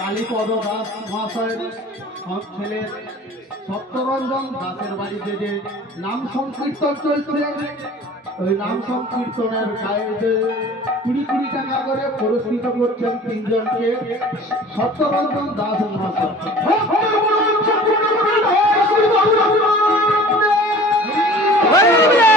কালীপদ দাস মহাশয়ের ছেলে সত্যরঞ্জন দাসের বাড়িতে যে নাম সংকীর্তন চলছে, ওই নাম সংকীর্তনের গায়ে যে 20 টাকা করে পুরস্কৃত করছেন তিনজনকে সত্যরঞ্জন দাস মহাশয়। হরে